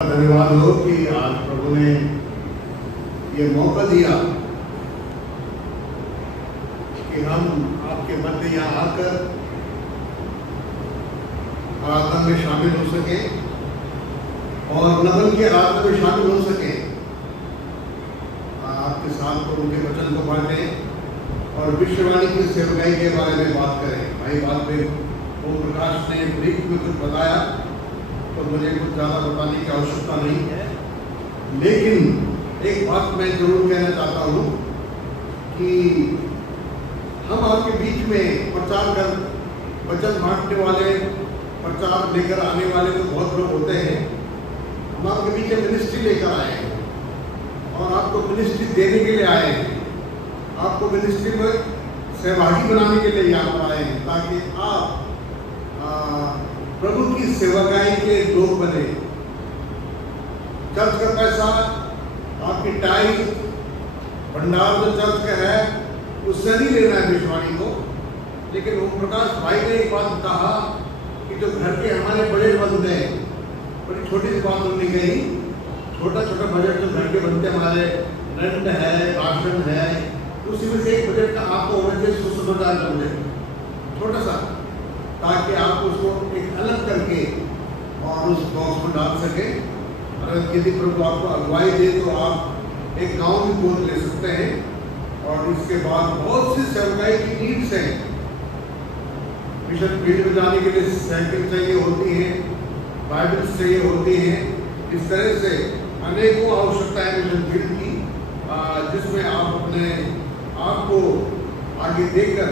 धन्यवाद हो कि आज प्रभु ने ये मौका दिया कि हम आपके मध्य यहाँ आकर आराधना में शामिल हो सके और नगल की आराधना में शामिल हो सके, आपके साथ प्रभु के वचन को बांटें और विश्ववाणी की सेवकाई के बारे में बात करें। भाई बात में ओम प्रकाश ने ब्रीफ में कुछ बताया तो मुझे कुछ ज़्यादा बताने की आवश्यकता नहीं है, लेकिन एक बात मैं जरूर कहना चाहता हूँ कि हम आपके बीच में प्रचार कर वचन बांटने वाले, प्रचार लेकर आने वाले तो बहुत लोग होते हैं। हम आपके बीच में मिनिस्ट्री लेकर आए हैं और आपको मिनिस्ट्री देने के लिए आए हैं, आपको मिनिस्ट्री में सहभागी बनाने के लिए यहाँ पर आए हैं ताकि आप प्रभु की सेवकाई के लोग बने। चर्च का पैसा, आपकी टाई, भंडार जो चर्च का है उससे नहीं लेना है विश्वाणी को, लेकिन ओम प्रकाश भाई ने एक बात कहा कि जो घर के हमारे बड़े बनते हैं, बड़ी छोटी सी बात सुननी गई, छोटा छोटा बजट जो घर के बनते हमारे, रेंट है, राशन है, उसी में से एक बजट का आपको होना चाहिए सुसमाचार का बजट, छोटा सा, ताकि आप उसको एक अलग करके और उस बॉक्स में डाल सकें। अगर यदि प्रभु आपको अगुवाई दे तो आप एक गांव भी गोद ले सकते हैं। और इसके बाद बहुत सी सेवकाई की नीड्स हैं, मिशन फील्ड में जाने के लिए साइकिल चाहिए होती है, बाइबल्स चाहिए होती हैं, इस तरह से अनेकों आवश्यकताएं मिशन फील्ड की, जिसमें आप अपने आप को आगे देकर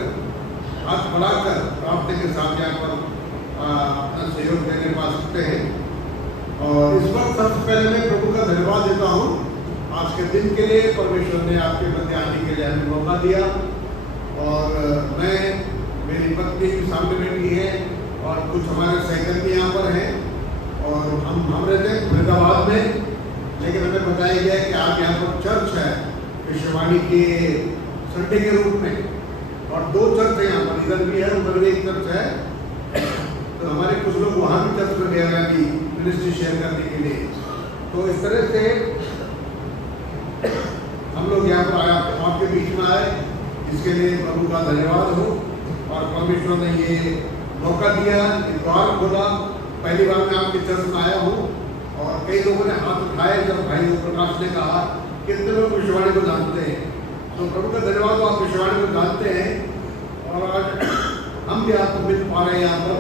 हाथ बढ़ाकर प्रार्थना के साथ यहाँ पर अपना सहयोग देने पा सकते हैं। और इस वक्त सबसे पहले मैं प्रभु का धन्यवाद देता हूँ आज के दिन के लिए, परमेश्वर ने आपके मध्य आने के लिए हमें मौका दिया। और मैं, मेरी पत्नी की सामने बैठी है और कुछ हमारे सहकर्मी यहाँ पर हैं और हम रहते हैं फरीदाबाद में, लेकिन हमें बताया गया कि आप यहाँ पर चर्च है विश्ववाणी के संडे के रूप में, और दो चर्च है यहाँ पर, इधर भी है उधर भी एक चर्च है, तो हमारे कुछ लोग वहाँ भी चर्च में गए हैं अभी मिनिस्ट्री शेयर करने के लिए। तो इस तरह से हम लोग यहाँ पर आपके बीच में आए, इसके लिए प्रभु का धन्यवाद हो। और परमेश्वर ने ये मौका दिया, एक द्वार खोला। पहली बार मैं आपके चर्च में आया हूँ और कई लोगों ने हाथ उठाए जब भाई ओम प्रकाश ने कहा कितने लोग विश्ववाणी को जानते हैं, तो प्रभु का धन्यवाद हो, आप विश्ववाणी को जानते हैं और आज हम भी आपको मिल पा रहे हैं यहाँ पर,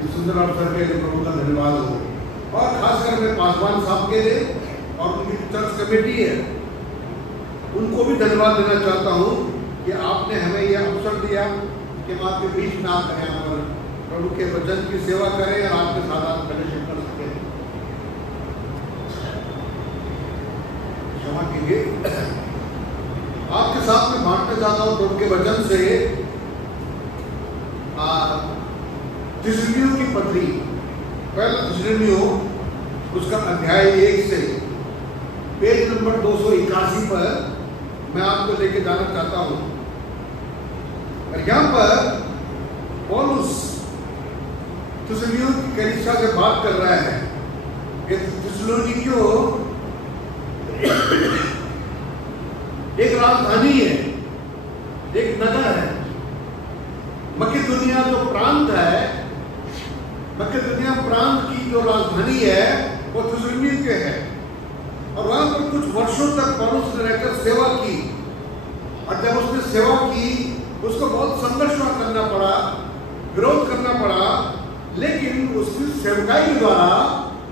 इस सुंदर अवसर के लिए प्रभु का धन्यवाद हो। और खासकर मैं पासवान साहब के लिए और उनकी चर्च कमेटी है, उनको भी धन्यवाद देना चाहता हूँ कि आपने हमें यह अवसर दिया कि हम आपके बीच में आकर यहाँ पर प्रभु के वचन की सेवा करें और आपके साथ आप फेलोशिप कर सकें। क्षमा कीजिए, आपके साथ में बांटना चाहता हूँ प्रभु के वचन से थिस्सलुनीकियों की पत्री, पहला थिस्सलुनीकियों उसका अध्याय 1 से पेज नंबर 281 पर मैं आपको लेके जाना चाहता हूँ। और यहाँ पर पौलुस थिस्सलुनीकियों की कलीसिया से बात कर रहा है कि थिस्सलुनीकियों एक राजधानी है, एक नगर है। मकेदोनिया जो प्रांत है, मकेदोनिया प्रांत की जो राजधानी है वो थिस्सलुनीकियों के है। और वहां पर कुछ वर्षों तक पौलुस ने रहकर सेवा की, और जब उसने सेवा की उसको बहुत संघर्ष करना पड़ा, विरोध करना पड़ा, लेकिन उसकी सेवकाई के द्वारा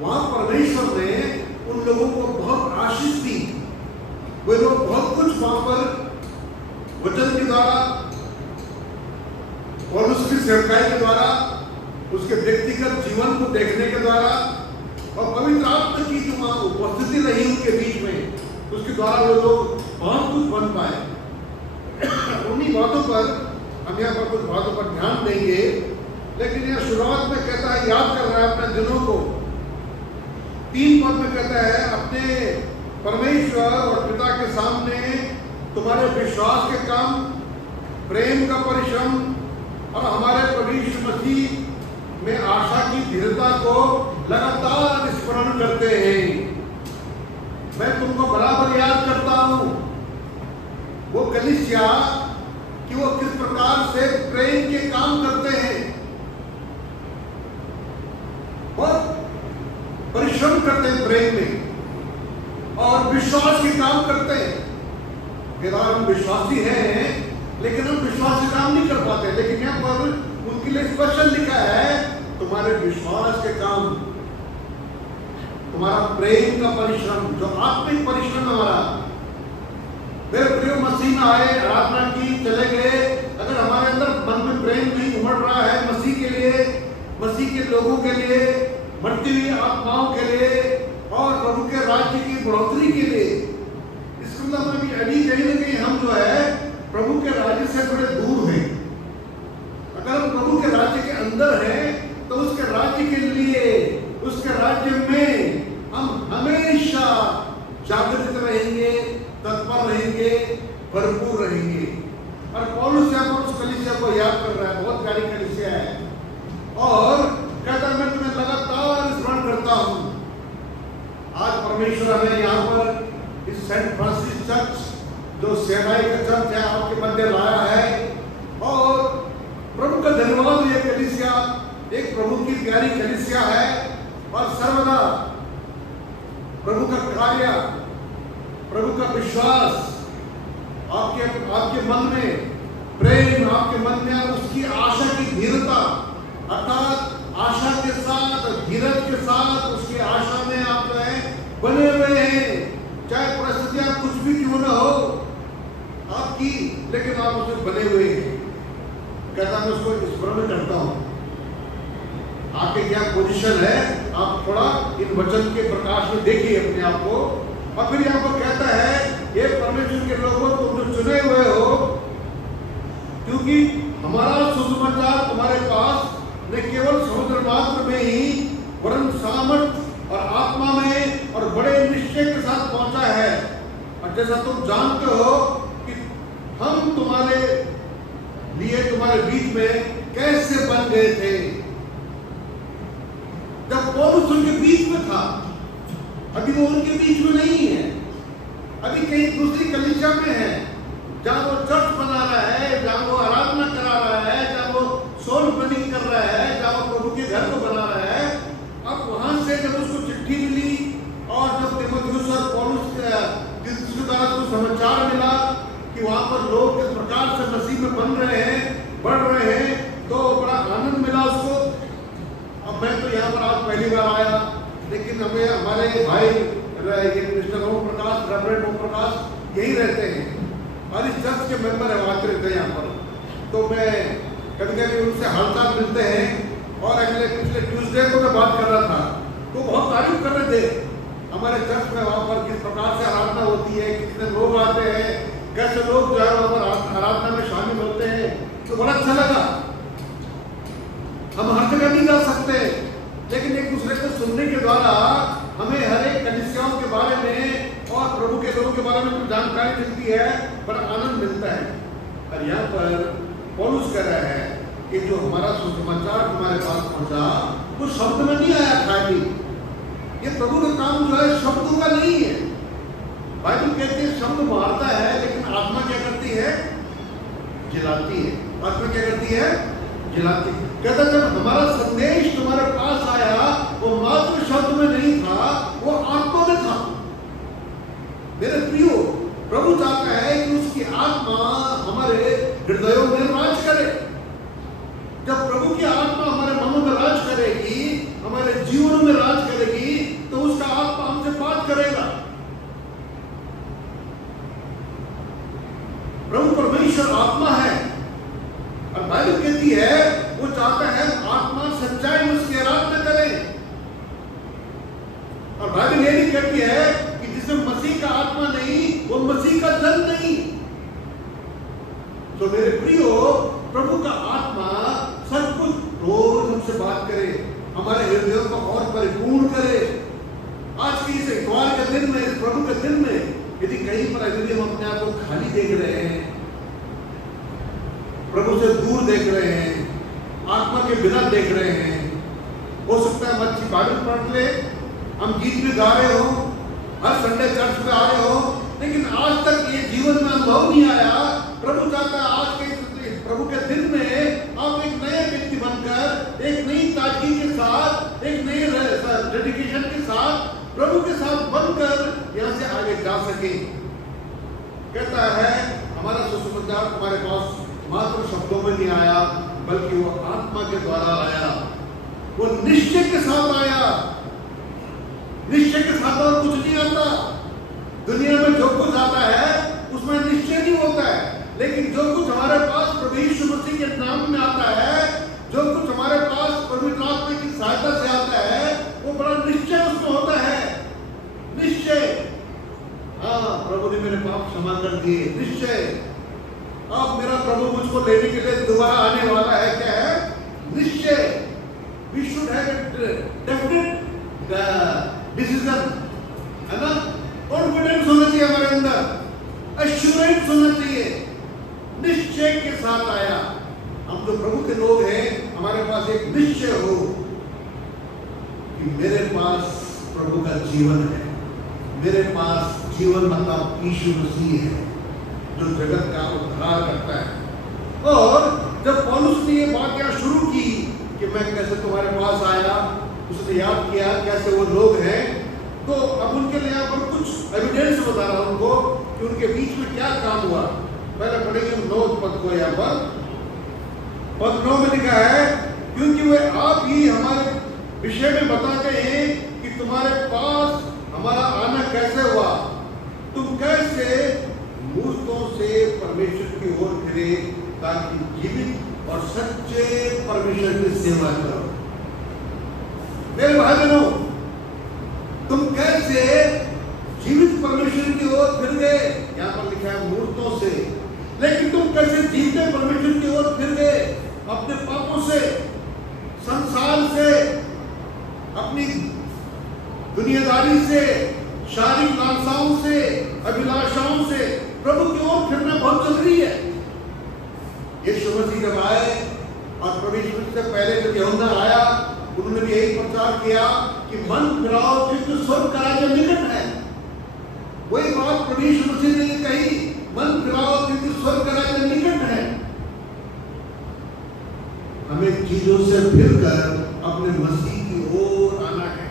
वहां परमेश्वर ने उन लोगों को बहुत आशीष दी। वे लोग बहुत कुछ वहां पर वचन के द्वारा और उसकी सेवकाई के द्वारा, उसके व्यक्तिगत जीवन को देखने के द्वारा और पवित्र आत्मा की जो वहां उपस्थिति रही उनके बीच में, उसके द्वारा वो लोग बहुत कुछ बन पाए। उन्हीं बातों पर हम यहाँ पर कुछ बातों पर ध्यान देंगे, लेकिन यह शुरुआत में कहता है, याद कर रहा है अपने दिनों को। 3 पद में कहता है, अपने परमेश्वर और पिता के सामने तुम्हारे विश्वास के काम, प्रेम का परिश्रम और हमारे प्रभु यीशु मसीह में आशा की दृढ़ता को लगातार स्मरण करते हैं। मैं तुमको बराबर याद करता हूं वो कलीसिया कि वो किस प्रकार से प्रेम के काम करते हैं और परिश्रम करते हैं प्रेम में और विश्वास के काम करते हैं। फिर हम विश्वासी हैं लेकिन हम विश्वास से काम नहीं कर पाते, लेकिन यहाँ पर उनके लिए स्पेशल लिखा है तुम्हारे विश्वास के काम, तुम्हारा प्रेम का परिश्रम, जो आत्मिक परिश्रम हमारा। मेरे प्रिय मसीह में आए, आराधना की, चले गए, अगर हमारे अंदर मन में प्रेम नहीं उमड़ रहा है मसीह के लिए, मसीह के लोगों के लिए, मरती हुई आत्माओं के लिए और प्रभु के राज्य की बढ़ोतरी के लिए, इसके मतलब भी अभी कहीं ना कहीं हम जो है प्रभु के राज्य से बड़े दूर हैं। अगर हम प्रभु के राज्य के अंदर हैं तो उसके राज्य के लिए, उसके राज्य में हम हमेशा जागृत रहेंगे, तत्पर रहेंगे, भरपूर रहेंगे। और पौलुस यहाँ पर उस कलीसिया को याद कर रहा है, बहुत प्यारी कलीसिया है, और कहता है मैं तुम्हें लगातार स्मरण करता हूं। आज परमेश्वर हमें यहाँ पर इस सेंट फ्रांसिस चर्च, जो सेवाई का चर्च है, आपके मध्य लाया है, और प्रभु का धन्यवाद। ये कलीसिया एक प्रभु की प्यारी कलीसिया है और सर्वदा प्रभु का कार्य, प्रभु का विश्वास आपके मन में प्रेम, आपके मन में उसकी आशा की धीरता, अर्थात आशा के साथ, धीरज के साथ उसकी आशा में आप जो है बने हुए हैं। चाहे परिस्थितियां कुछ भी क्यों ना हो आपकी, लेकिन आप उसमें बने हुए हैं। कहता मैं उसको स्मरण करता हूं। आपके क्या पोजीशन है, आप थोड़ा इन वचन के प्रकाश में देखिए अपने आप को। और फिर यहाँ पर कहता है ये परमेश्वर के लोगों तुम जो चुने हुए हो, क्योंकि हमारा सुसमाचार तुम्हारे पास न केवल समुद्र मात्र में ही वरन सामर्थ और आत्मा में और बड़े निश्चय के साथ पहुंचा है। और जैसा तुम जानते हो कि हम तुम्हारे लिए तुम्हारे बीच में कैसे बन गए थे। जब पौलुस उनके बीच में था, अभी वो उनके बीच में नहीं है, अभी कहीं दूसरी कलीसिया में है, जहां वो चर्च बना रहा है, जहां वो आराधना करा रहा है, जहां वो सोल बनिंग कर रहा है, जहां वो प्रभु के घर को बना रहा है। अब वहां से जब उसको चिट्ठी मिली और जब तीमुथियुस और पौलुस को समाचार मिला कि वहां पर लोग किस प्रकार से मसीह में बन रहे हैं, बढ़ रहे हैं, तो बड़ा आनंद मिला उसको। अब मैं तो यहाँ पर आज पहली बार आया, लेकिन हमें हमारे भाई मिस्टर ओम प्रकाश, रेवरेंड ओम प्रकाश यही रहते हैं और इस चर्च के मेंबर है, आते रहते हैं यहाँ पर। तो मैं कभी कभी उनसे हालचाल मिलते हैं। और अगले पिछले ट्यूसडे को मैं बात कर रहा था, तो बहुत तारीफ कर रहे थे हमारे चर्च में, वहाँ पर किस प्रकार से आराधना होती है, कितने लोग आते हैं, कैसे लोग जो है वहाँ पर आराधना में शामिल होते हैं। तो बड़ा अच्छा लगा। हम हर जगह नहीं जा सकते, लेकिन एक दूसरे को सुनने के द्वारा हमें हर एक कलीसियाओं के बारे में और प्रभु के लोगों के बारे में जो जानकारी मिलती है, बड़ा आनंद मिलता है। और यहाँ पर पौलुस कह रहा है कि जो हमारा सुसमाचार तुम्हारे पास पहुंचा वो शब्द में नहीं आया खाली। ये प्रभु का काम जो है शब्दों का नहीं है। बाइबल कहती है शब्द मारता है, लेकिन आत्मा क्या करती है, जिलाती है। आत्मा क्या करती है, जिलाती है। कहता जब हमारा संदेश तुम्हारे पास आया, वो मात्र शब्द में नहीं था, वो आत्मा में था। मेरे प्रियो, प्रभु चाहता है कि उसकी आत्मा हमारे हृदयों में राज करे। जब प्रभु की आत्मा हमारे मनों में राज करेगी, हमारे जीवन में राज करेगी, तो उसका आत्मा हमसे बात करेगा। प्रभु परमेश्वर आत्मा है और बाइबल कहती है वो चाहता है आत्मा सच्चाई में उसकी आराधना करे। और बाइबल ये भी कहती है कि जिसमें मसीह का आत्मा नहीं, वो मसीह का जन नहीं। तो मेरे प्रियो, प्रभु का आत्मा सब कुछ रोज हमसे बात करे, हमारे हृदयों को और परिपूर्ण करे। आज की इस इतवार के दिन में, इस प्रभु के दिन में, यदि कहीं पर यदि हम अपने आप को खाली देख रहे हैं, प्रभु से दूर देख रहे हैं, आत्मा के बिना देख रहे हैं, हो सकता है हम अच्छी बाइबल पढ़ ले, हम गीत भी गा रहे हो, हर संडे चर्च में आ रहे हो, लेकिन आज तक ये जीवन में अनुभव नहीं आया। प्रभु चाहता है आज के प्रभु के दिन में आप एक नए व्यक्ति बनकर, एक नई ताजगी के साथ, एक नई डेडिकेशन के साथ, प्रभु के साथ बनकर यहाँ से आगे जा सके। कहता है हमारा सुसमाचार तुम्हारे पास मात्र शब्दों में नहीं आया, बल्कि वो आत्मा के द्वारा आया, वो निश्चय के साथ आया। निश्चय के साथ और कुछ नहीं आता। दुनिया में जो कुछ आता है उसमें निश्चय नहीं होता है, लेकिन जो कुछ हमारे पास प्रभु यीशु मसीह के नाम में आता है, जो कुछ हमारे पास पवित्र आत्मा की सहायता से आता है, वो बड़ा निश्चय उसमें होता है। निश्चय, हाँ प्रभु ने मेरे पाप क्षमा कर दिए। निश्चय, अब मेरा प्रभु मुझको लेने के लिए दोबारा आने वाला है। क्या है? निश्चय। We should have a definite decision, है ना? कॉन्फिडेंस होना चाहिए हमारे अंदर, एश्योरेंस होना चाहिए। निश्चय के साथ आया। हम जो प्रभु के लोग हैं, हमारे पास एक निश्चय हो कि मेरे पास प्रभु का जीवन है, मेरे पास जीवन मतलब यीशु मसीह है जो जगत का उद्धार करता है। और जब पौलुस ने ये बात यहाँ शुरू की कि मैं कैसे तुम्हारे पास आया, उसने याद किया कैसे वो लोग हैं, तो अब उनके लिए यहाँ पर कुछ एविडेंस बता रहा हूं उनको कि उनके बीच में क्या काम हुआ। पहले पढ़ेंगे 9 पद को। यहाँ पर पद 9 में लिखा है, क्योंकि वे आप ही हमारे विषय में बताते हैं कि तुम्हारे पास हमारा आना कैसे हुआ, तुम कैसे मूर्तों से परमेश्वर की ओर फिरे ताकि जीवित और सच्चे परमेश्वर की सेवा करो। मेरे भाई बहनों, तुम कैसे जीवित परमेश्वर की ओर फिर गए। यहाँ पर लिखा है मूर्तों से, लेकिन तुम कैसे जीवते परमेश्वर की ओर फिर गए। अपने पापों से, संसार से, अपनी दुनियादारी से, शारीरिक लालसाओं से, अभिलाषाओं से प्रभु की ओर फिरना बहुत जरूरी है। यीशु मसीह जब आए और प्रभु यीशु से पहले जब यूहन्ना आया, उन्होंने भी यही प्रचार किया कि मन फिराओ क्योंकि स्वर्ग का राज्य निकट है। वही बात प्रभु यीशु मसीह ने कही, मन फिराओ क्योंकि स्वर्ग का राज्य निकट है। हमें चीजों से फिरकर अपने मसीह की ओर आना है।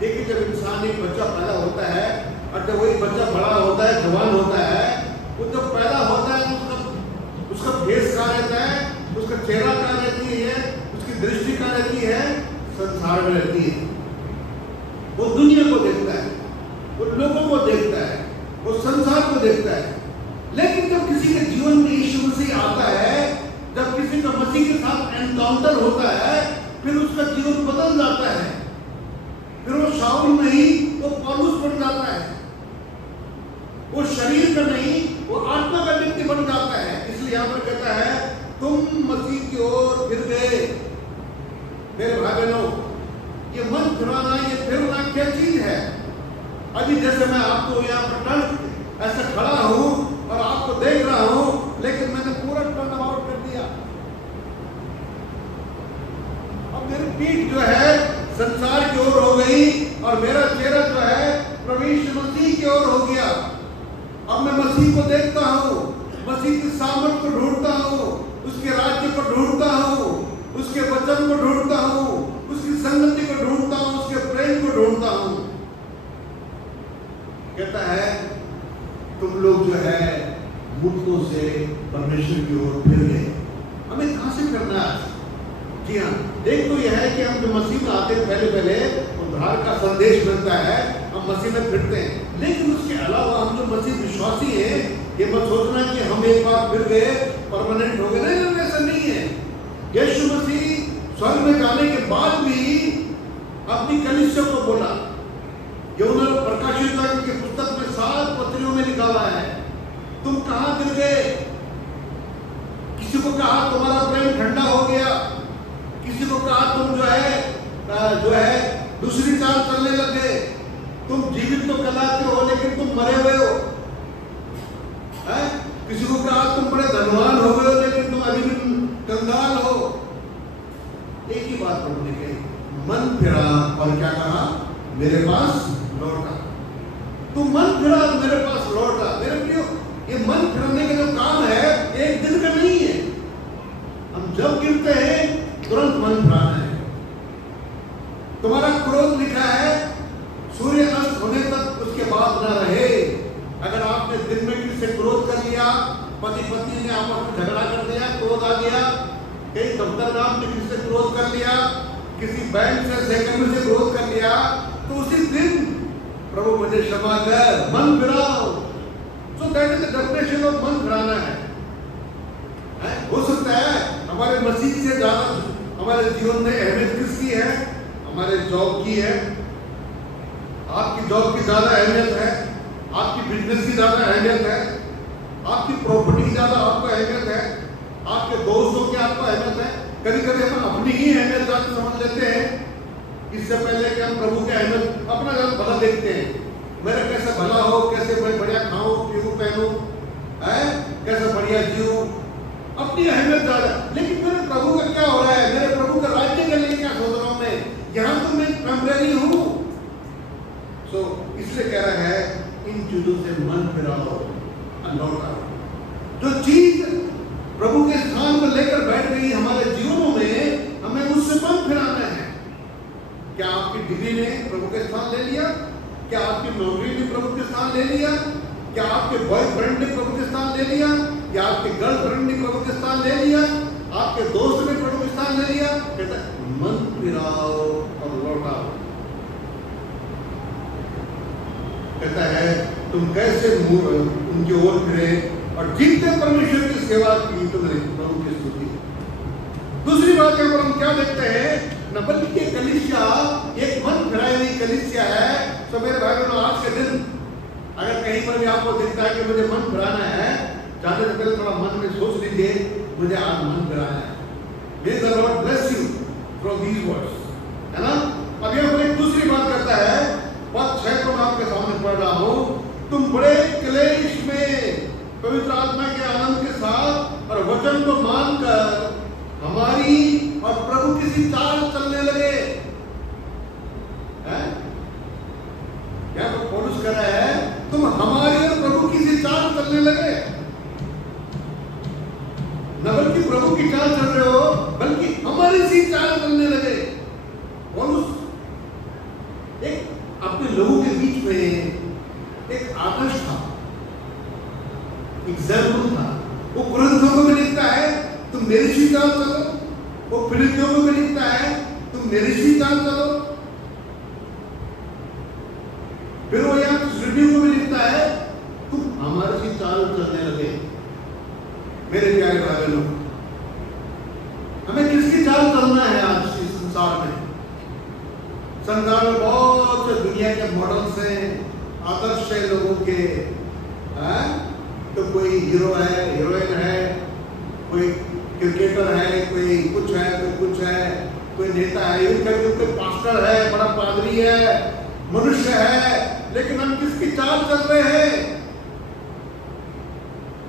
देखिए, जब इंसान एक बच्चा पैदा होता है और जब वही बच्चा बड़ा होता है, जवान होता है, वो जब पैदा होता है उसका फेस कहाँ रहता है, उसका चेहरा कहाँ रहती है, उसकी दृष्टि कहाँ रहती है, संसार में रहती है। वो दुनिया को देखता है, वो लोगों को देखता है, वो संसार को देखता है। लेकिन जब किसी के जीवन में यीशु मसीह आता है, जब किसी का मसीह के साथ एनकाउंटर होता है, फिर उसका जीवन बदल जाता है। फिर वो शाऊल नहीं, वो पौलुस बन जाता है। वो शरीर का नहीं, वो आत्मा का व्यक्ति बन जाता है। इसलिए यहाँ पर कहता है, तुम मसीह की ओर फिर गए। मेरे भाई बहनों, ये मन फिराना, ये फिरना क्या चीज है। अभी जैसे मैं आपको यहाँ पर ऐसे खड़ा हूँ और आपको देख रहा हूँ, लेकिन मैंने पूरा टर्न अबाउट कर दिया। अब मेरी पीठ जो है संसार की ओर हो गई और मेरा चेहरा जो है प्रभु यीशु मसीह की ओर हो गया। अब मैं मसीह को देखता हूँ, मसीह की सामर्थ को ढूंढता हूँ, उसके राज्य को ढूंढता हूँ, उसके वचन को ढूंढता हूँ, उसकी संगति को ढूंढता हूँ, उसके प्रेम को ढूंढता हूँ। कहता है, तुम लोग जो है मूर्तों से परमेश्वर की ओर फिर गए। हमें कहां से करना है? जी हाँ, एक तो यह है कि हम जो मसीह में आते हैं, पहले उद्धार का संदेश मिलता है, हम मसीह में फिरते हैं। लेकिन उसके अलावा हम जो मसीह विश्वासी हैं, ये मत सोचना कि हम एक बार फिर गए परमानेंट हो गए। नहीं, ऐसा नहीं है। यीशु मसीह स्वर्ग में जाने के बाद भी अपनी कलीसिया को बोला। यूहन्ना प्रकाशित वाक्य की पुस्तक में 7 पत्रियों में लिखा हुआ है, तुम कहां गिर गए। किसी को कहा तुम्हारा प्रेम ठंडा हो गया, किसी को कहा तुम जो है दूसरी चाल चलने लगे, तुम जीवित तो कहलाते हो लेकिन तुम मरे हुए हो। किसी को कहा तुम बड़े धनवान हो गए हो लेकिन तुम अभी भी कंगाल हो। एक ही बात प्रभु ने कही, मन फिरा और क्या कहा, मेरे पास लौटा। तो मन फिरा और मेरे पास लौटा। मेरे प्रियो, ये मन फिरने का जो काम है एक दिन का नहीं है। हम जब गिरते हैं तुरंत मन फिराना है। तुम्हारा क्रोध लिखा है सूर्य अस्त होने तक उसके बाद ना रहे। अगर आपने दिन में किसी से क्रोध कर लिया, पति पत्नी ने आपस में झगड़ा कर दिया, क्रोध आ गया, कहीं दफ्तर में आपने किसी से क्रोध कर लिया, किसी बैंक से सहकर्मी से क्रोध कर लिया, तो उसी दिन प्रभु मुझे क्षमा कर, मन फिराओ। So that is the definition of मन फिराना है। हो सकता है हमारे मसीह से ज्यादा हमारे जीवन में अहमियत किसकी है? हमारे जॉब की है। आपकी जॉब की ज्यादा अहमियत है, आपकी बिजनेस की ज्यादा अहमियत है, आपकी प्रॉपर्टी की ज्यादा आपको अहमियत है, आपके दोस्तों की आपको अहमियत है। कभी कभी हम अपनी ही अहमियत ज्यादा समझ लेते हैं, इससे पहले कि हम प्रभु की अहमियत अपना ज्यादा भला देखते हैं। मेरा कैसे भला हो, कैसे मैं बढ़िया खाऊं पीऊं पहनूं, कैसे बढ़िया जीऊं, अपनी अहमियत ज्यादा। लेकिन मेरे प्रभु का क्या हो रहा है? मेरे प्रभु का राज्य के लिए क्या सोच रहा हूं मैं? यहाँ तो मैं टेम्परेरी हूं। सो इसलिए कह रहा है इन चीजों से मन फिराओ, लौटाओ। जो चीज प्रभु के स्थान पर लेकर बैठ गई हमारे जीवनों में, हमें उससे मन फिराना है। क्या आपकी डिग्री ने प्रभु के स्थान ले लिया? क्या आपकी नौकरी ने प्रभु के स्थान ले लिया? क्या आपके बॉयफ्रेंड ने प्रभु के स्थान ले लिया? या आपके गर्लफ्रेंड ने प्रभु के स्थान ले लिया? आपके दोस्त ने प्रभु के स्थान ले लिया? कहता है मन फिराओ और लौटाओ। कहता है तुम कैसे उनकी ओर फिरे और जितने परमेश्वर की सेवा की तुमने प्रभु की स्तुति। दूसरी बात यहाँ पर हम क्या देखते हैं? नबल की कलीसिया एक मन फिराई हुई कलीसिया है। तो मेरे भाई बहनों, आज के दिन अगर कहीं पर भी आपको दिखता है कि मुझे मन फिराना है, जाने से पहले थोड़ा मन में सोच लीजिए, मुझे आज मन फिराना है। May the Lord bless you from these words, है ना? अब यहाँ पर एक दूसरी बात करता है, पद 6 को मैं आपके सामने पढ़ रहा हूँ। तुम बड़े क्लेश में पवित्र आत्मा के आनंद के साथ और वचन को मानकर हमारी और प्रभु की सी चाल चलने लगे। क्या तो पौलुस कह रहा है, तुम हमारी और प्रभु की सी चाल चलने लगे। न बल्कि प्रभु की चाल चल रहे हो, बल्कि हमारी सी चाल चलने लगे। पौलुस एक अपने लोगों के बीच में एक आदर्श था, एग्जाम्पल था। वो कुरिन्थियों को भी लिखता है तुम मेरी सी चाल चलो, वो फिलिप्पियों को भी लिखता है तुम मेरी सी चाल चलो, फिर वो यहाँ फिलिप्पियों को भी लिखता है तुम हमारी सी चाल चलने लगे। मेरे प्यारे भाई बहनों, हमें किसकी चाल चलना है आज इस संसार में? संसार में बहुत से दुनिया के मॉडल्स हैं, आदर्श है लोगों के। तो कोई हीरो है, हीरोइन है, कोई क्रिकेटर है, कोई कुछ है, कोई कुछ है, कोई नेता है, कोई पास्टर है, बड़ा पादरी है, मनुष्य है। लेकिन हम किसकी चाल चल रहे हैं?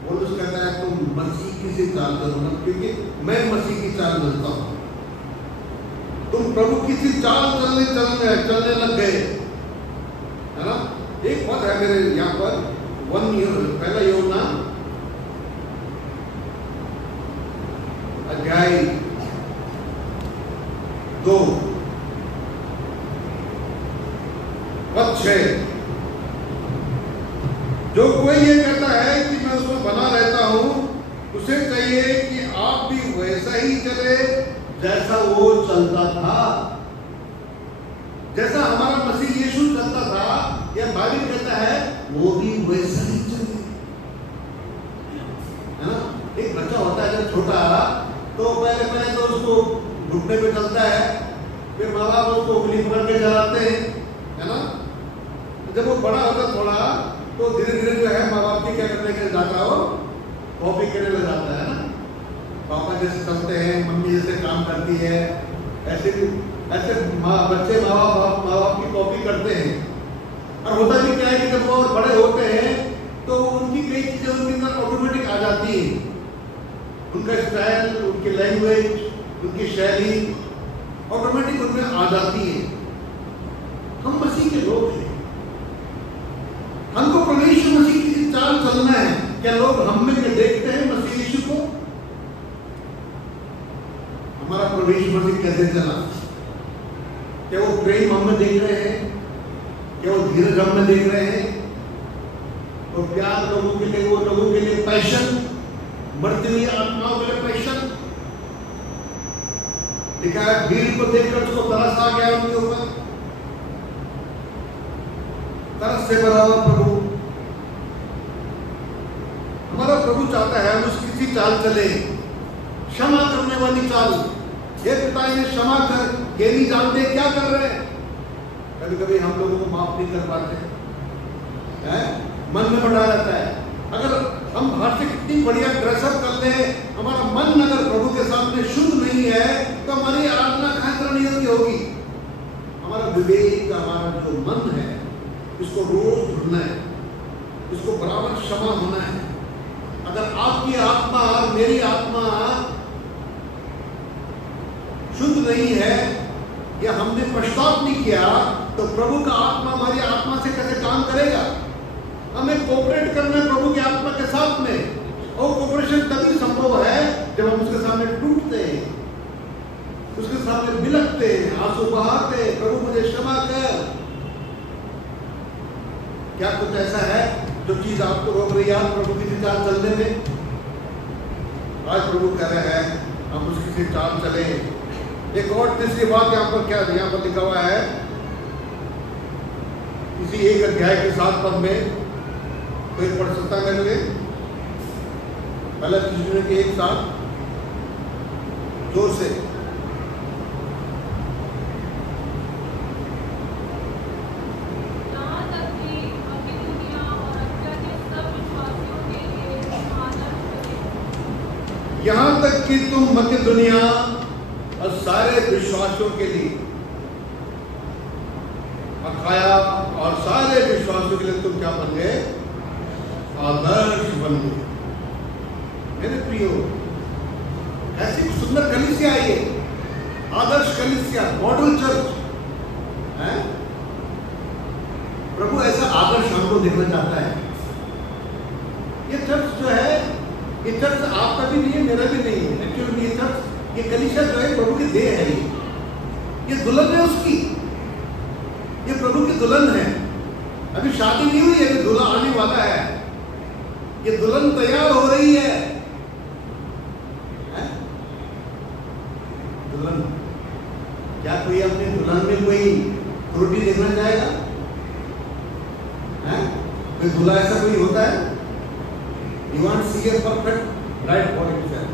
पौलुस कहता है तुम मसीह की सी चाल चलो, क्योंकि मैं मसीह की चाल चलता हूं। तुम प्रभु की सी चाल चलने लग गए, है ना? एक पद है मेरे यहाँ पर, पहला यूहन्ना अध्याय 2 पद 6। जो कोई ये कहता है कि मैं उसमें बना रहता हूं, उसे चाहिए कि आप भी वैसा ही चले जैसा वो चलता था। जैसा हमारा मसीह यीशु चलता था, यह बाइबल कहता है वो भी वैसा ही चले, है ना? एक बच्चा होता है जब छोटा, तो पहले तो उसको घुटने पे चलता है, फिर माँ बाप उसको उंगली पकड़ के चलाते हैं, है ना? जब वो बड़ा होता थोड़ा, तो धीरे धीरे जो है माँ बाप की क्या करने के लिए जाता हो, कॉपी करने लग जाता है ना। पापा जैसे चलते हैं, मम्मी जैसे काम करती है, ऐसे बच्चे माँ बाप की कॉपी करते हैं। और होता भी क्या है कि जब वो और बड़े होते हैं तो उनकी कई चीजें उनके अंदर ऑटोमेटिक आ जाती है। उनका स्टाइल, उनकी लैंग्वेज, उनकी शैली ऑटोमेटिक ऑटोमेटिक उनमें आ जाती है। हम मसीह के लोग हैं, हमको प्रभु यीशु मसीह की चाल चलना है। क्या लोग हम में देखते हैं मसीह यीशु को? हमारा प्रभु यीशु मसीह कैसे चला? क्या वो प्रेम हम में देख रहे हैं? क्या वो धीरज हम में देख रहे हैं? वो प्यार लोगों के लिए, वो लोगों के लिए पैशन, मरती हुई आत्माओं के लिए पैशन लिखा है। भीड़ को देखकर उसको तरस आ गया उनके ऊपर, तरस से भरा हुआ प्रभु। हमारा प्रभु चाहता है हम उसकी सी चाल चले, क्षमा करने वाली चाल। ये पिता इन्हें क्षमा कर, ये नहीं जानते क्या कर रहे हैं। कभी कभी हम लोगों को माफ नहीं कर पाते हैं, मन में बढ़ा रहता है। अगर हम बाहर से कितनी बढ़िया ड्रेसअप कर ले, हमारा मन अगर प्रभु के सामने शुद्ध नहीं है तो हमारी आराधना खातिर नहीं होगी। हमारा विवेक, हमारा जो मन है, इसको रोज ढूंढना है, इसको बराबर क्षमा होना है। अगर आपकी आत्मा और मेरी आत्मा शुद्ध नहीं है या हमने पश्चाताप नहीं किया तो प्रभु का आत्मा हमारी आत्मा से कैसे काम करेगा? हमें कोऑपरेट करना है प्रभु की आत्मा के साथ में, और कोऑपरेशन तभी संभव है जब हम उसके सामने टूटते हैं, उसके सामने बिलखते हैं, आंसू बहाते हैं, प्रभु मुझे क्षमा कर। क्या कुछ ऐसा है जो चीज आपको रोक रही है प्रभु की चाल चलने में? आज प्रभु कह रहे हैं हम उसकी चाल चले। एक और तीसरी बात यहाँ पर क्या, यहाँ पर लिखा हुआ है इसी एक अध्याय के 7 पद में, कोई पढ़ सकता है मेरे लिए? पहला तीसरे के एक साथ जोर से। यहाँ तक कि तुम मध्य दुनिया और सारे विश्वासियों के लिए, अखाया और सारे विश्वासियों के लिए तुम क्या बन गए? आदर्श बन गए। मेरे प्रियो, ऐसी सुंदर कलीसिया आई है, आदर्श कलीसिया, मॉडल चर्च है। प्रभु ऐसा आदर्श हमको देखना चाहता है। ये चर्च जो है, ये चर्च आपका भी नहीं है, मेरा भी नहीं है। एक्चुअली ये चर्च, ये कलीसिया जो है प्रभु की देह है। ये दुल्हन है उसकी, ये प्रभु की दुल्हन है। अभी शादी नहीं हुई है, अभी दूल्हा आने वाला है। ये दुल्हन तैयार हो रही है। दुल्हन, क्या कोई अपने दुल्हन में कोई त्रुटि देखना चाहेगा? कोई दूल्हा ऐसा कोई होता है? You want to see a perfect bride for himself.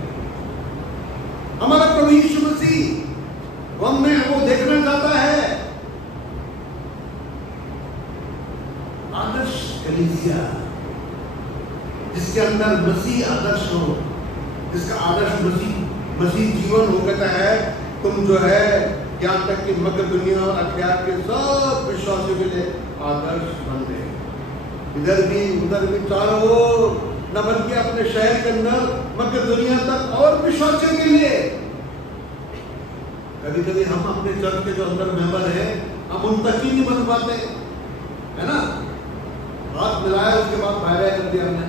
हमारा प्रभु यीशु मसीह हमें वो देखना चाहता है, आदर्श कलीसिया, जिसके अंदर मसीह आदर्श हो, जिसका आदर्श मसीह जीवन हो। कहता है तुम जो है यहाँ तक कि मध्य दुनिया और अख्या के सब विश्वासियों के लिए आदर्श बन गए। इधर भी उधर भी, चारों ओर, न बल्कि अपने शहर के अंदर मध्य दुनिया तक और विश्वासियों के लिए। कभी कभी हम अपने चर्च के जो अंदर मेंबर है, हम उन तक ही नहीं बन पाते, है ना? हाथ मिलाया, उसके बाद बाय कर दिया हमने।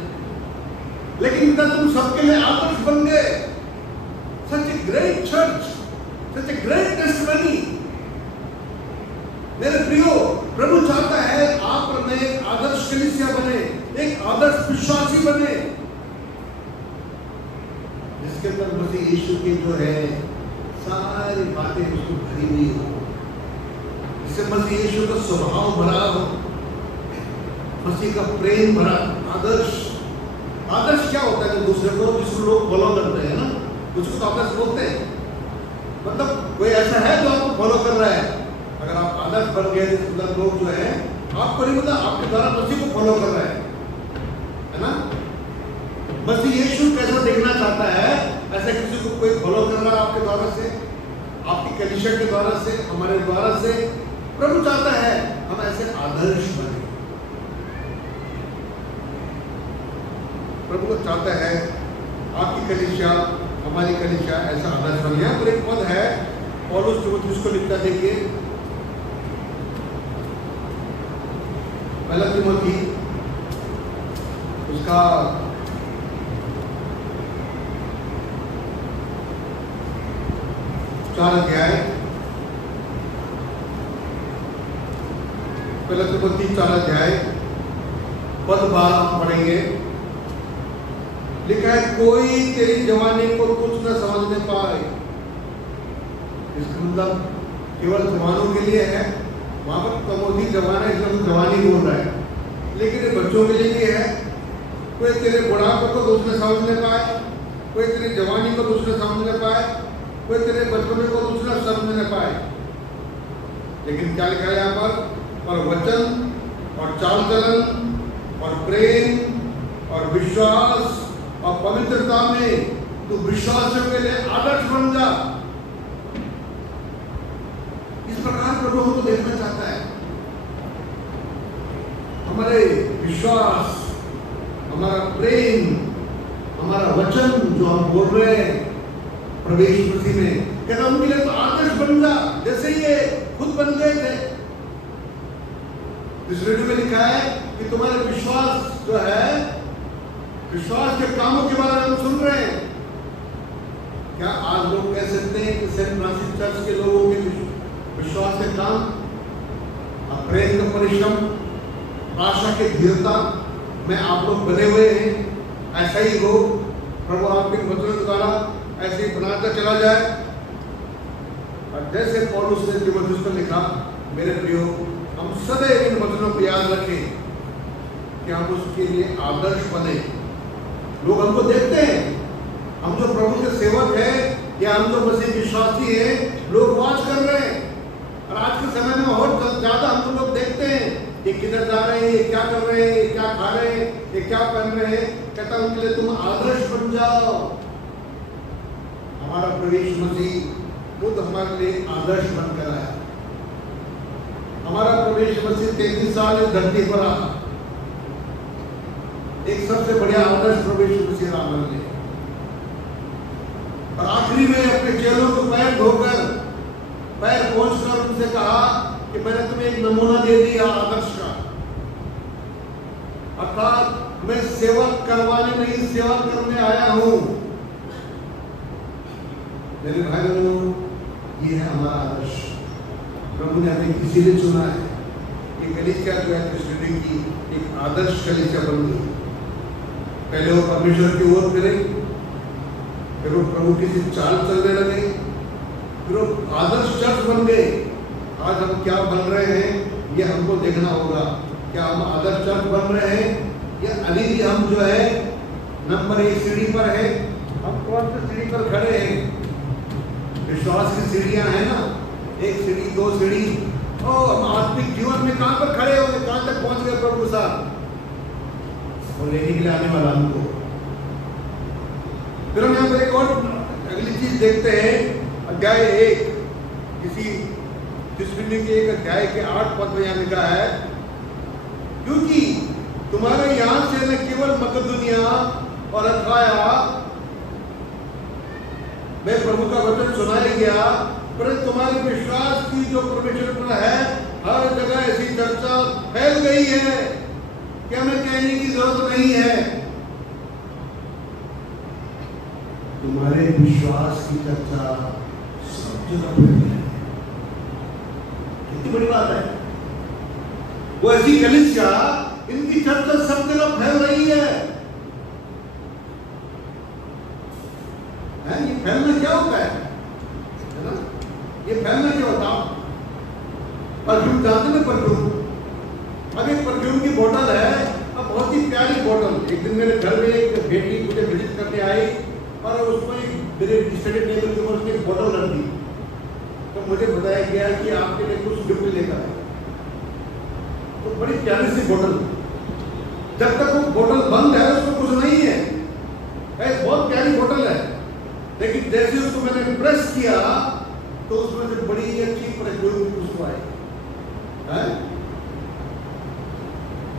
लेकिन इधर तुम सबके लिए आदर्श बन गए। Such a great church, such a great testimony. मेरे प्रियो, प्रभु चाहता है आप में एक आदर्श कलीसिया बने, एक आदर्श विश्वासी बने, जिसके अंदर मसीह यीशु की जो है सारी बातें उसको भरी हुई हो, जिससे मसीह यीशु का स्वभाव भरा हो, मसीह का प्रेम भरा। आदर्श क्या होता है? जो दूसरे को, जिसको लोग फॉलो करते हैं ना, उसको तो आदर्श बोलते हैं। मतलब कोई ऐसा है जो आपको फॉलो कर रहा है। अगर आप आदर्श बन गए तो मतलब लोग जो है आपको नहीं, मतलब आपके द्वारा मसीह को फॉलो कर रहा है ना? मसीह यीशु कैसा देखना चाहता है, ऐसा किसी को कोई फॉलो कर रहा है आपके द्वारा से, आपकी कलीसिया के द्वारा से, हमारे द्वारा से। प्रभु चाहता है हम ऐसे आदर्श बने। प्रभु को चाहता है आपकी कलीसिया, हमारी कलीसिया ऐसा आदर्श बने। यहाँ पर एक पद है पौलुस तीमुथियुस को लिखता, देखिए पहला तीमुथी उसका 4 अध्याय, पहला तीमुथी 4 अध्याय पद 12 हम पढ़ेंगे। लिखा है, कोई तेरी जवानी को कुछ न समझने पाए। इसका मतलब केवल जवानों के लिए है, वहां पर तीमुथी जवान है इसलिए जवानी बोल रहा है, लेकिन ये बच्चों के लिए भी है। कोई तेरे बुढ़ापे को दूसरे समझ न पाए, कोई तेरी जवानी को दूसरे समझ न पाए, कोई तेरे बचपने को दूसरा समझ न पाए। लेकिन क्या लिखा है यहाँ पर वचन और चाल चलन और प्रेम और विश्वास और पवित्रता में तू विश्वासियों के लिए आदर्श बन जा। इस प्रकार प्रभु हमको देखना चाहता है। हमारे विश्वास, हमारा प्रेम, हमारा वचन जो हम बोल रहे हैं प्रवेश मसीह में, कहता उनके लिए तो आदर्श बन जा, जैसे ये खुद बन गए थे। इस वीडियो में लिखा है कि तुम्हारे विश्वास जो है, विश्वास के कामों के बारे में हम सुन रहे हैं। क्या आज लोग कह सकते हैं कि सेंट फ्रांसिस चर्च के लोगों के विश्वास के काम, प्रेम का परिश्रम, आशा की दृढ़ता में आप लोग बने हुए हैं? ऐसा ही हो प्रभु आपके वचनों द्वारा ऐसे ही बनाता चला जाए। और जैसे पौलुस ने तीमुथियुस को लिखा, मेरे प्रियो, हम सदैव इन वचनों को याद रखें कि हम उसके लिए आदर्श बने। लोग हमको देखते हैं, हम जो प्रभु के सेवक हैं या हम जो मसीह विश्वासी हैं, लोग वाच कर रहे हैं। और आज के समय में और ज्यादा हम लोग देखते हैं ये किधर जा रहे हैं, ये क्या कर रहे हैं, ये क्या खा रहे हैं, ये क्या पहन रहे हैं। कहता उनके लिए तुम आदर्श बन जाओ। हमारा प्रवेश मसीह खुद हमारे लिए आदर्श बनकर आया। हमारा प्रवेश मसीह 33 साल इस धरती पर रहा, एक सबसे बढ़िया आदर्श प्रवेश मसीह रहा हमारे लिए। और आखिरी में अपने चेलों को पैर धोकर, पैर पहुंचकर उनसे कहा कि मैंने तुम्हें एक नमूना दे दिया आदर्श का। अर्थात मैं सेवा करवाने नहीं, सेवा करने आया हूं। मेरे भाई बहनों, ये है हमारा आदर्श। प्रभु ने हमें इसीलिए चुना है। ये कलीसिया जो है क्रिश्चियनिटी की एक आदर्श कलीसिया बन गई। पहले वो परमेश्वर की ओर फिरे, फिर वो प्रभु की चाल चलने लगे, फिर वो आदर्श चर्च बन गए। आज हम क्या बन रहे हैं ये हमको देखना होगा। क्या हम आदर्श चर्च बन रहे हैं या अभी भी हम जो है नंबर 1 सीढ़ी पर है? हम कौन सी सीढ़ी पर खड़े हैं? विश्वास की सीढ़ियां हैं ना, 1 सीढ़ी 2 सीढ़ी। हम आत्मिक जीवन में कहां पर खड़े हो गए, कहां तक पहुंच गए प्रभु साहब? और लेने के लिए आने वाला हमको। फिर हम यहाँ पर एक और अगली चीज देखते हैं, अध्याय 1 किसी तिस्मिनी के 1 अध्याय के 8 पद में यहाँ लिखा है, क्योंकि तुम्हारे यहाँ से न केवल मकदुनिया और अखाया में प्रभु का वचन सुनाया गया, परंतु तुम्हारे विश्वास की जो परमेश्वर पर है, हर जगह ऐसी चर्चा फैल गई है कि हमें कहने की जरूरत नहीं है। तुम्हारे विश्वास की चर्चा सब जगह फैल गई है। कितनी बड़ी बात है। वो ऐसी कलीसिया, इनकी चर्चा सब जगह फैल रही है। ये फैलना क्या होता है ना? ये फैलना क्या होता है? परफ्यूम जानते हैं? परफ्यूम, अब एक परफ्यूम की बोतल है, अब बहुत ही प्यारी बोतल। एक दिन मेरे घर में एक बेटी मुझे विजिट करने आई और उसमें मेरे स्टडी टेबल के ऊपर एक बोतल रख दी। तो मुझे बताया गया कि आपके लिए कुछ गिफ्ट लेकर आए। तो बड़ी प्यारी सी बोतल, जब तक वो बोतल बंद है उसमें कुछ नहीं है, बहुत प्यारी बोतल है। लेकिन जैसे उसको मैंने प्रेस किया तो उसमें से बड़ी अच्छी परफ्यूम खुशबू आई।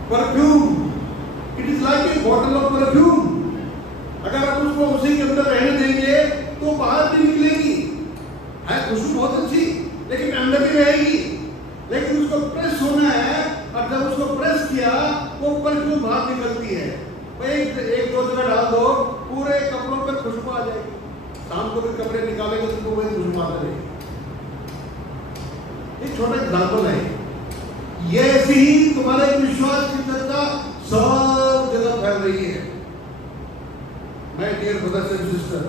Perfume, it is like a bottle of perfume. अगर आप उसको उसी के अंदर रहने देंगे तो बाहर नहीं निकलेगी, है खुशबू बहुत अच्छी, लेकिन अंदर ही रहेगी। लेकिन उसको प्रेस होना है, और जब उसको प्रेस किया वो परफ्यूम बाहर निकलती है। एक दो जगह डाल दो, पूरे कपड़ों पर खुशबू आ जाएगी। शाम को भी कपड़े निकालेंगे तो वही खुशबू आती रहेगी। एक छोटा एग्जाम्पल है, ये ऐसी ही तुम्हारे विश्वास की चर्चा सब जगह फैल रही है। My dear brothers and sister,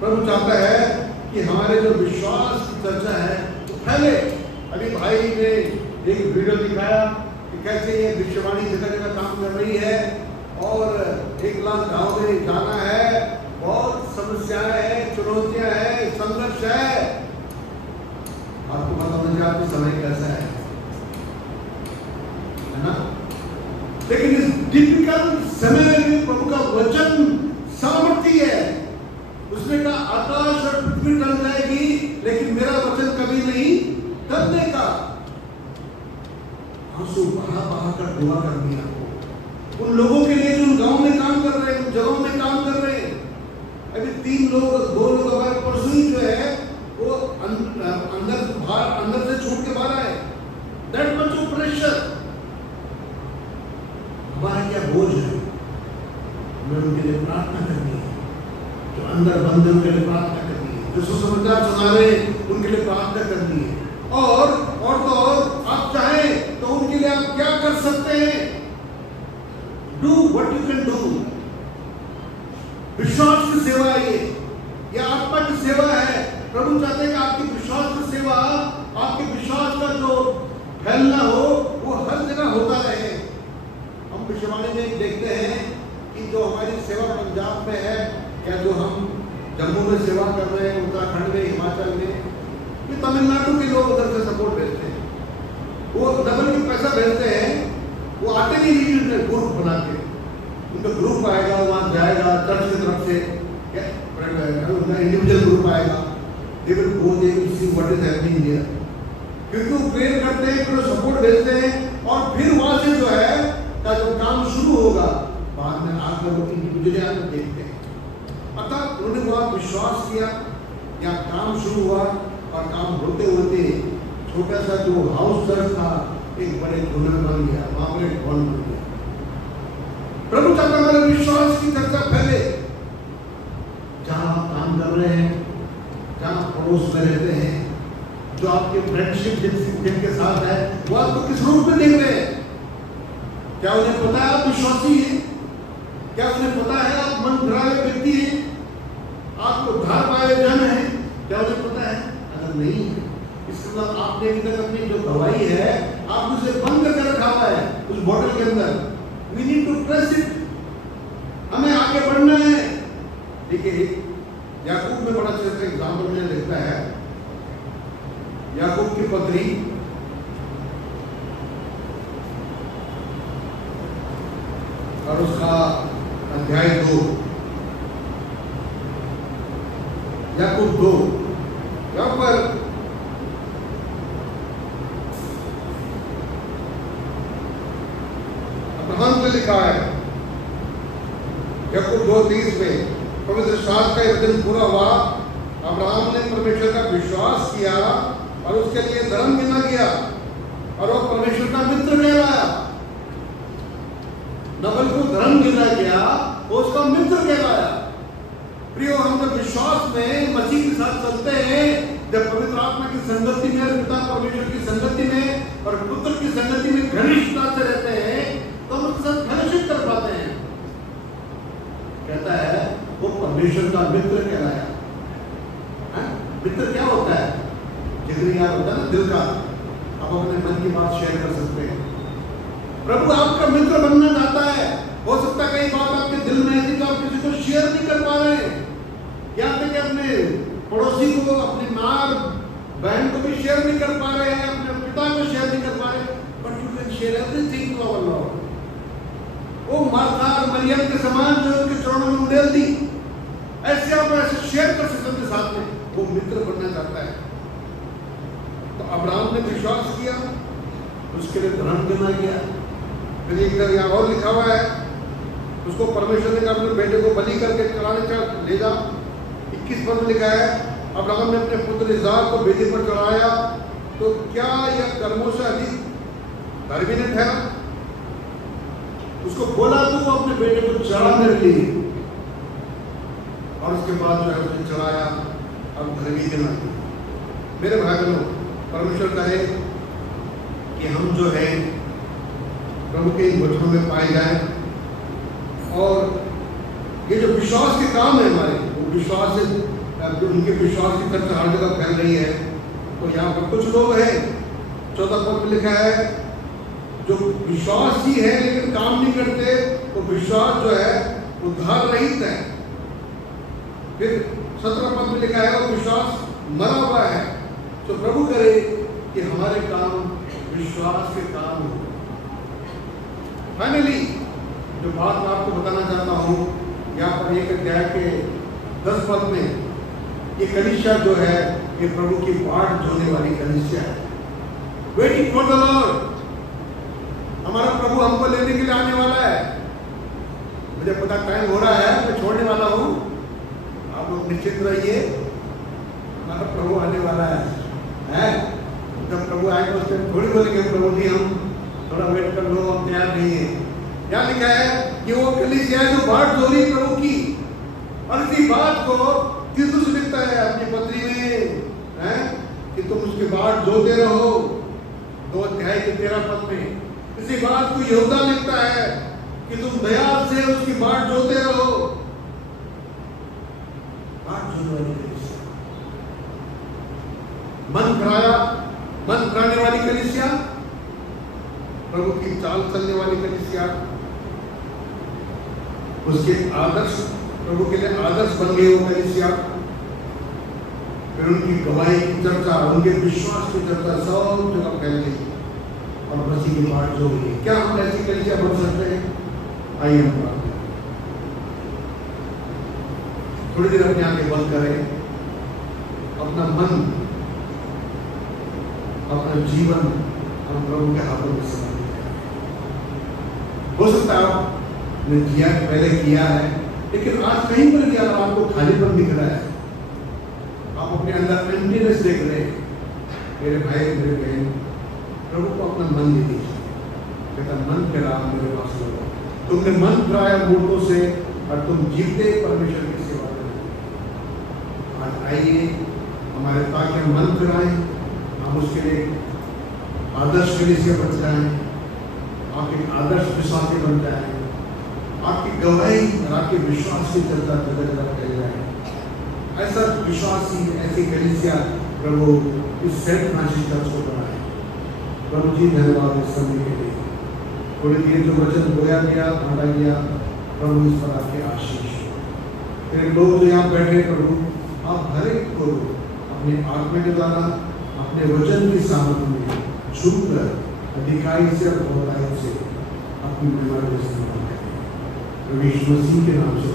प्रभु चाहता है कि हमारे जो विश्वास की चर्चा है तो फैले। अभी भाई ने एक वीडियो दिखाया कि कैसे ये भविष्यवाणी जगह जगह काम कर रही है, और 1 लाख गांव में जाना है, बहुत समस्याएं हैं, चुनौतियां हैं, संघर्ष है। आपको पता होना चाहिए आपका समय कैसा है ना? लेकिन इस डिफिकल्ट समय में प्रभु का वचन सामर्थ्य है। उसने कहा आकाश और पृथ्वी टल जाएगी, लेकिन मेरा वचन कभी नहीं टलने का। आंसू बहा बहा कर दुआ करनी है आपको उन लोगों के लिए जो गांव में काम कर रहे हैं, उन जगहों में काम कर रहे हैं। अभी 2 लोग हमारे परसों ही जो है वो अंदर से छूट के बाहर आए। That much of pressure. हमारा क्या बोझ है? हमें उनके लिए प्रार्थना करनी है, जो अंदर बंद है उनके लिए प्रार्थना करनी है, जो सुसमाचार सुना रहे उनके लिए प्रार्थना करनी है। और तो और आप चाहें तो उनके लिए आप क्या कर सकते हैं? Do what you can do. विश्वास की सेवा है ये आत्मा की सेवा है। प्रभु चाहते हैं कि आपकी विश्वास की सेवा, आपके विश्वास का जो फैलना हो वो हर जगह होता रहे। हम भविष्यवाणी में देखते हैं कि जो हमारी सेवा पंजाब में है, या जो हम जम्मू में सेवा कर रहे हैं, उत्तराखंड में, हिमाचल में, ये तमिलनाडु के लोग उधर से सपोर्ट भेजते हैं। वो डबल की पैसा भेजते हैं, वो आते नहीं रीजन में ग्रुप बना के, उनका ग्रुप आएगा, वहाँ जाएगा चर्च की तरफ से, इंडिविजुअल ग्रुप आएगा, they will go, they will see what is happening here, क्योंकि वो प्रेयर करते हैं, फिर सपोर्ट भेजते हैं, और फिर वहाँ से जो है का जो काम शुरू होगा, बाद में आकर वो इंडिविजुअली आकर देखते हैं। अर्थात उन्होंने वहाँ विश्वास किया, या काम शुरू हुआ, और काम होते होते छोटा सा जो हाउस चर्च था एक बड़े गुनर बन गया, वहाँ पर एक हॉल बन गया। प्रभु चाहता हमारे विश्वास की चर्चा फैले। जहाँ आप काम कर रहे हैं, जहाँ पड़ोस में रहते हैं, जो आपके फ्रेंडशिप जिनके साथ है, वो आपको किस रूप में देख रहे हैं? क्या उन्हें पता है आप विश्वासी हैं? क्या उन्हें पता है आप मन फिराए व्यक्ति हैं? आपको उद्धार पाए जन है? क्या उन्हें पता है? अगर नहीं है, इसके बाद आपने अभी तक अपनी जो दवाई है आप उसे बंद करके रखा हुआ है उस बोतल के अंदर। We need to press it। हमें आगे बढ़ना है। देखिए याकूब में बड़ा अच्छा एग्जाम्पल में लिखता है, याकूब की पत्री और उसका अध्याय 2, याकूब 2, यहाँ पर अब्राहम ने लिखा है, याकूब 2:30 में, पवित्र शास्त्र का वचन पूरा हुआ, अब्राहम ने परमेश्वर का विश्वास किया और उसके लिए धर्म गिना गया, और वो परमेश्वर का मित्र कहलाया। नबल को धर्म गिना गया, वो उसका मित्र कहलाया। प्रियो, हम जब विश्वास में मसीह के साथ चलते हैं, जब पवित्र आत्मा की संगति में, पिता परमेश्वर की संगति में और पुत्र की संगति में घनिष्ठता से रहते हैं, तो हम उसके साथ फेलोशिप कर पाते हैं। कहता है वो परमेश्वर का मित्र कहलाया। मित्र क्या होता है? जिगरी यार होता है ना, दिल का, आप अपने मन की बात शेयर कर सकते हैं। प्रभु आपका मित्र बनना चाहता है। हो सकता है कई बात आपके दिल में ऐसी जो आप किसी को शेयर नहीं कर पा रहे हैं, या फिर अपने पड़ोसी को, अपनी माँ बहन को भी शेयर नहीं कर पा रहे हैं, अपने पिता को शेयर नहीं कर पा रहे, but you can share everything to our lord. वो मार्था और मरियम के समान जो उनके चरणों में उंडेल दी, ऐसे आप ऐसे शेयर कर सकते हैं साथ में। वो मित्र बनना चाहता है। तो अब्राहम ने विश्वास किया, उसके लिए धर्म गिना गया। फिर एक जगह यहाँ और लिखा हुआ है, उसको परमेश्वर ने कहा अपने बेटे को बलि करके चलाने का ले जा। 21 पद में लिखा है, अब्राहम ने अपने पुत्र इसहाक को वेदी पर चढ़ाया, तो क्या यह कर्मों से अधिक धर्मी नहीं ठहरा? उसको बोला तू अपने बेटे को चढ़ा मेरे लिए, और उसके बाद जो है उसने चढ़ाया, अब धर्मी के नाते। मेरे भाई बहनों, परमेश्वर कहे कि हम जो है प्रभु के इन वचनों में पाए जाए, और ये जो विश्वास के काम है हमारे, वो विश्वास से जो उनके विश्वास की तरफ हर जगह फैल रही है। तो यहाँ पर कुछ लोग हैं, 14 पद में लिखा है, जो विश्वास ही है लेकिन काम नहीं करते, तो विश्वास जो है उद्धार रहित है। फिर 17 पद में लिखा है, वो विश्वास मरा हुआ है। तो प्रभु करे कि हमारे काम विश्वास के काम हो। फाइनली जो बात मैं आपको बताना चाहता हूँ, यहाँ पर 1 अध्याय के 10 पद में, ये कलीसिया जो है ये प्रभु की बाट जोने वाली कलीसिया है। Waiting for the Lord. हमारा प्रभु हमको लेने के लिए आने वाला है। मुझे पता टाइम हो रहा है, मैं छोड़ने वाला हूँ, आप लोग निश्चित रहिए, हमारा प्रभु आने वाला है। जब प्रभु आएगा उस टाइम थोड़ी बोलेंगे प्रभु जी हम थोड़ा वेट कर लो, हम तैयार नहीं है। क्या लिखा है कि वो कलीसिया है जो बाट जो रही प्रभु की, और इसी बात को तीतुस लिखता है अपनी पत्री में, है कि तुम उसके बाट जोते रहो। 2 अध्याय के 13 पद में इसी बात को यहूदा लिखता है कि तुम दया से उसकी बाट जोते रहो। बाट जोने वाली कलीसिया, मन कराने वाली कलीसिया, प्रभु की चाल चलने वाली कलीसिया, उसके आदर्श, प्रभु के लिए आदर्श बन गए वो कलीसिया। फिर उनकी गवाही की चर्चा, उनके विश्वास की चर्चा सब जगह फैल गई, और मसीह की बाट जो हुई। क्या हम ऐसी कलीसिया बन सकते हैं? आइए हम बात करें। थोड़ी देर अपनी आंखें बंद करें, अपना मन, अपना जीवन हम प्रभु के हाथों में समर्पित करें। हो सकता है आपने किया, पहले किया है, लेकिन आज कहीं पर भी अगर आपको खालीपन दिख रहा है, आप अपने अंदर एम्प्टीनेस देख रहे हैं, मेरे भाई मेरे बहन, प्रभु को अपना मन दे दीजिए। कहता मन फिरा मेरे पास लो, तुमने मन फिराया मूर्तों से और तुम जीते परमेश्वर की सेवा करें। आज आइए हमारे, ताकि हम मन फिराएं, हम उसके लिए आदर्श कलीसिया बन जाएं, आप एक आदर्श विश्वासी बन जाएं, आपकी गवाही और आपके विश्वास की चर्चा जगह जगह फैल जाए। ऐसा विश्वासी, ऐसी कलीसिया प्रभु इस सेंट फ्रांसिस चर्च को बनाए। प्रभु जी धन्यवाद इस समय के लिए। थोड़ी देर जो वचन बोया गया, बांटा गया, प्रभु इस पर आपके आशीष। फिर लोग जो यहाँ बैठे, प्रभु आप हर एक को अपने आत्मा के द्वारा, अपने वचन की सामर्थ्य में छूकर अधिकारी से और बहुतायत से अपनी बीमारी को इस्तेमाल करें। प्रभु यीशु मसीह के नाम से